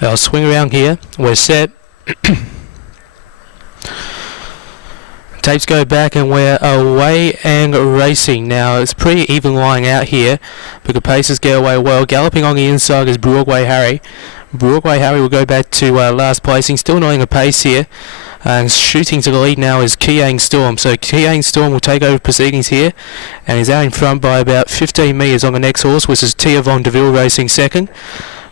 I'll swing around here. We're set. Tapes go back and we're away and racing. Now it's pretty even lying out here, but the paces get away well. Galloping on the inside is Broadway Harry. Broadway Harry will go back to last placing, still not in a pace here. And shooting to the lead now is Kiang Storm. So Kiang Storm will take over proceedings here, and is out in front by about 15 metres on the next horse, which is Tia Von Deville racing second.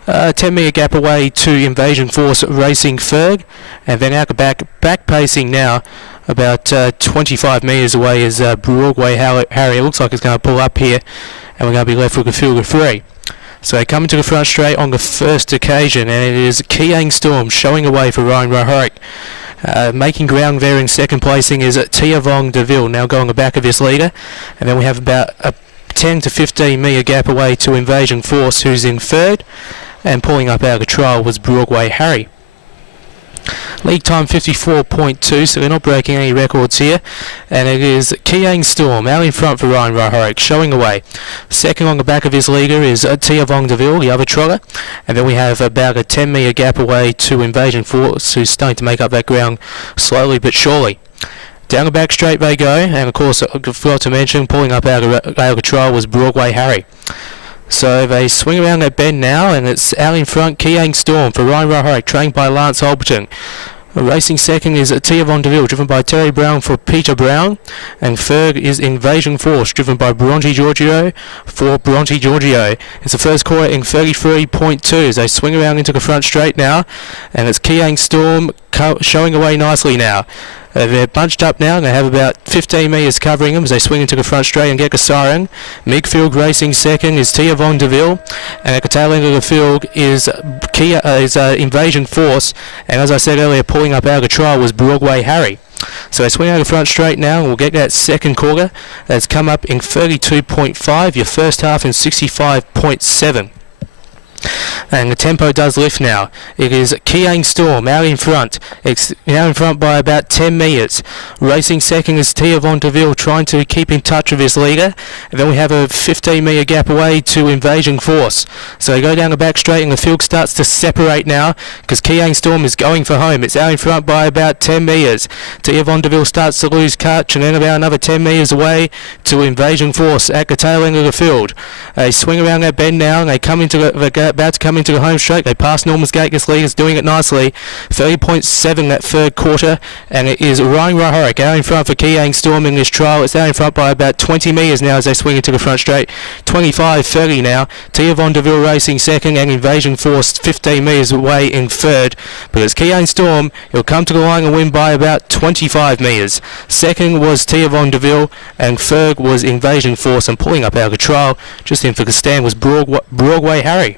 10 metre gap away to Invasion Force racing third, and then out the back pacing now about 25 metres away is Broadway Harry. It looks like it's going to pull up here, and we're going to be left with a field of three. So they come into the front straight on the first occasion, and it is Kiang Storm showing away for Ryan Rohoric. Making ground there in second placing is Tia Von Deville, now going the back of this leader, and then we have about a 10 to 15 metre gap away to Invasion Force, who's in third, and pulling up out of the trial was Broadway Harry. League time 54.2, so they're not breaking any records here, and it is Kiang Storm out in front for Ryan Rohoric, showing away. Second on the back of his leader is Tia Von Deville, the other trotter, and then we have about a 10 metre gap away to Invasion Force, who's starting to make up that ground slowly but surely. Down the back straight they go, and of course I forgot to mention, pulling up out of the trial was Broadway Harry. So they swing around that bend now, and it's out in front Kiang Storm for Ryan Rohoric, trained by Lance Alberton. Racing second is Tia Von Deville, driven by Terry Brown for Peter Brown, and third is Invasion Force, driven by Bronte Giorgio for Bronte Giorgio. It's the first quarter in 33.2 as they swing around into the front straight now, and it's Kiang Storm showing away nicely now. They're bunched up now, and they have about 15 metres covering them as they swing into the front straight and get the siren. Midfield racing second is Tia Von Deville, and at the tail end of the field is Invasion Force, and as I said earlier, pulling up out of the trial was Broadway Harry. So they swing out the front straight now, and we'll get that second quarter that's come up in 32.5, your first half in 65.7. And the tempo does lift now. It is Kiang Storm out in front. It's out in front by about 10 metres. Racing second is Tia Von Deville, trying to keep in touch with his leader. And then we have a 15 metre gap away to Invasion Force. So they go down the back straight, and the field starts to separate now because Kiang Storm is going for home. It's out in front by about 10 metres. Tia Von Deville starts to lose touch, and then about another 10 metres away to Invasion Force at the tail end of the field. They swing around that bend now, and they come into about to come into the home straight. They pass Norman's Gate. This leader's doing it nicely. 30.7 that third quarter, and it is Ryan Rohoric out in front for Kiang Storm in this trial. It's out in front by about 20 metres now as they swing into the front straight. 25.30 now. Tia Von Deville racing second, and Invasion Force 15 metres away in third. But it's Kiang Storm. He'll come to the line and win by about 25 metres. Second was Tia Von Deville, and third was Invasion Force, and pulling up out of the trial just in for the stand was Broadway Harry.